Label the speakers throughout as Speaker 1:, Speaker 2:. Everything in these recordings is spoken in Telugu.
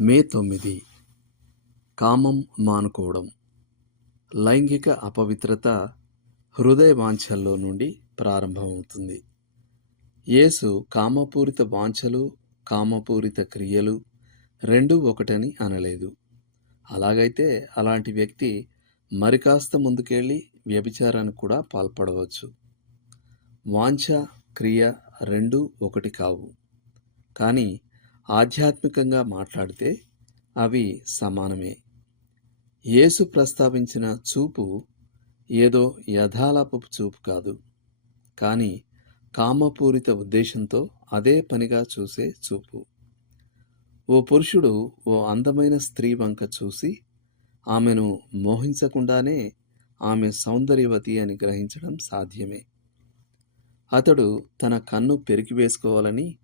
Speaker 1: మే తొమ్మిది. కామం మానుకోవడం. లైంగిక అపవిత్రత హృదయ వాంఛల్లో నుండి ప్రారంభమవుతుంది. యేసు కామపూరిత వాంఛలు కామపూరిత క్రియలు రెండూ ఒకటని అనలేదు. అలాగైతే అలాంటి వ్యక్తి మరికాస్త ముందుకెళ్ళి వ్యభిచారానికి కూడా పాల్పడవచ్చు. వాంఛ క్రియ రెండూ ఒకటి కావు. కానీ ఆధ్యాత్మికంగా మాట్లాడితే అవి సమానమే. యేసు ప్రస్తావించిన చూపు ఏదో యథాలాపపు చూపు కాదు. కానీ కామపూరిత ఉద్దేశంతో అదే పనిగా చూసే చూపు. ఓ పురుషుడు ఓ అందమైన స్త్రీ వంక చూసి ఆమెను మోహించకుండానే ఆమె సౌందర్యవతి అని గ్రహించడం సాధ్యమే. అతడు తన కన్ను పెరికివేసుకోవాలని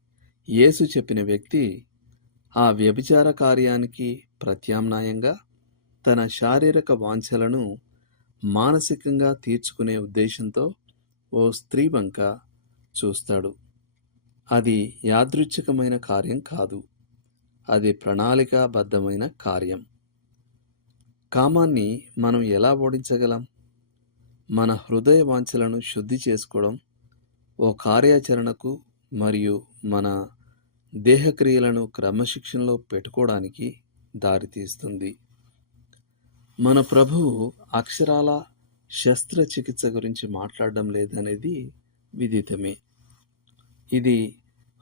Speaker 1: యేసు చెప్పిన వ్యక్తి ఆ వ్యభిచార కార్యానికి ప్రత్యామ్నాయంగా తన శారీరక వాంఛలను మానసికంగా తీర్చుకునే ఉద్దేశంతో ఓ స్త్రీ వంక చూస్తాడు. అది యాదృచ్ఛికమైన కార్యం కాదు. అది ప్రణాళికాబద్ధమైన కార్యం. కామాన్ని మనం ఎలా ఓడించగలం? మన హృదయ వాంఛలను శుద్ధి చేసుకోవడం ఓ కార్యాచరణకు మరియు మన దేహక్రియలను క్రమశిక్షణలో పెట్టుకోవడానికి దారితీస్తుంది. మన ప్రభువు అక్షరాల శస్త్రచికిత్స గురించి మాట్లాడడం లేదనేది విదితమే. ఇది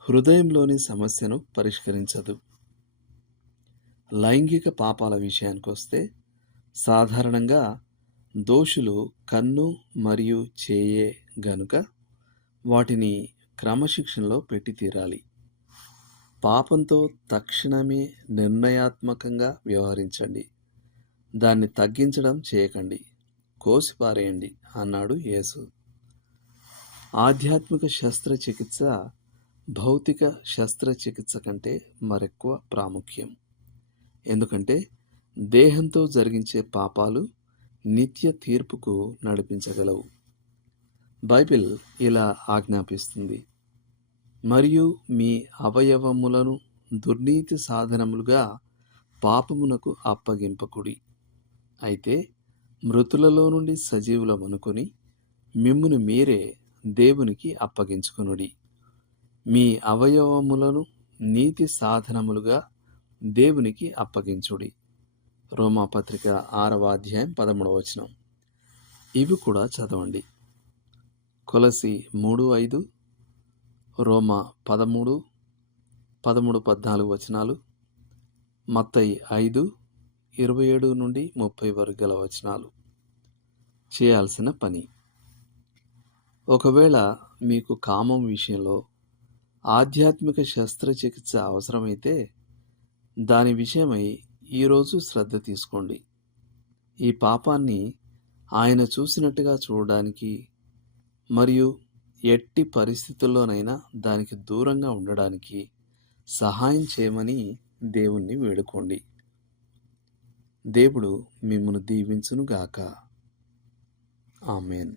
Speaker 1: హృదయంలోని సమస్యను పరిష్కరించదు. లైంగిక పాపాల విషయానికి వస్తే సాధారణంగా దోషులు కన్ను మరియు చేయే గనుక వాటిని క్రమశిక్షణలో పెట్టి తీరాలి. పాపంతో తక్షణమే నిర్ణయాత్మకంగా వ్యవహరించండి. దాన్ని తగ్గించడం చేయకండి. కోసిపారేయండి అన్నాడు యేసు. ఆధ్యాత్మిక శస్త్రచికిత్స భౌతిక శస్త్రచికిత్స కంటే మరెక్కువ ప్రాముఖ్యం. ఎందుకంటే దేహంతో జరిగించే పాపాలు నిత్య తీర్పుకు నడిపించగలవు. బైబిల్ ఇలా ఆజ్ఞాపిస్తుంది. మరియు మీ అవయవములను దుర్నీతి సాధనములుగా పాపమునకు అప్పగింపకుడి. అయితే మృతులలో నుండి సజీవులమనుకొని మిమ్మును మీరే దేవునికి అప్పగించుకొనుడి. మీ అవయవములను నీతి సాధనములుగా దేవునికి అప్పగించుడి. రోమాపత్రిక ఆరవ అధ్యాయం పదమూడవ వచనం. ఇవి కూడా చదవండి. కొలసి మూడు ఐదు రోమా పదమూడు పదమూడు పద్నాలుగు వచనాలు మత్తయి ఐదు ఇరవై ఏడు నుండి ముప్పై వరకు గల వచనాలు. చేయాల్సిన పని. ఒకవేళ మీకు కామం విషయంలో ఆధ్యాత్మిక శస్త్రచికిత్స అవసరమైతే దాని విషయమై ఈరోజు శ్రద్ధ తీసుకోండి. ఈ పాపాన్ని ఆయన చూసినట్టుగా చూడడానికి మరియు ఎట్టి పరిస్థితుల్లోనైనా దానికి దూరంగా ఉండడానికి సహాయం చేయమని దేవుణ్ణి వేడుకోండి. దేవుడు మిమ్మల్ని దీవించునుగాక. ఆమెన్.